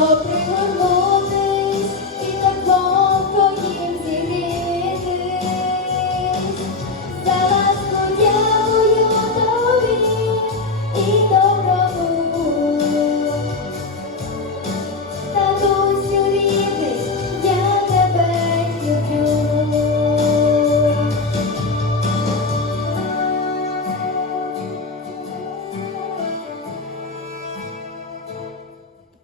I'll be your Lord.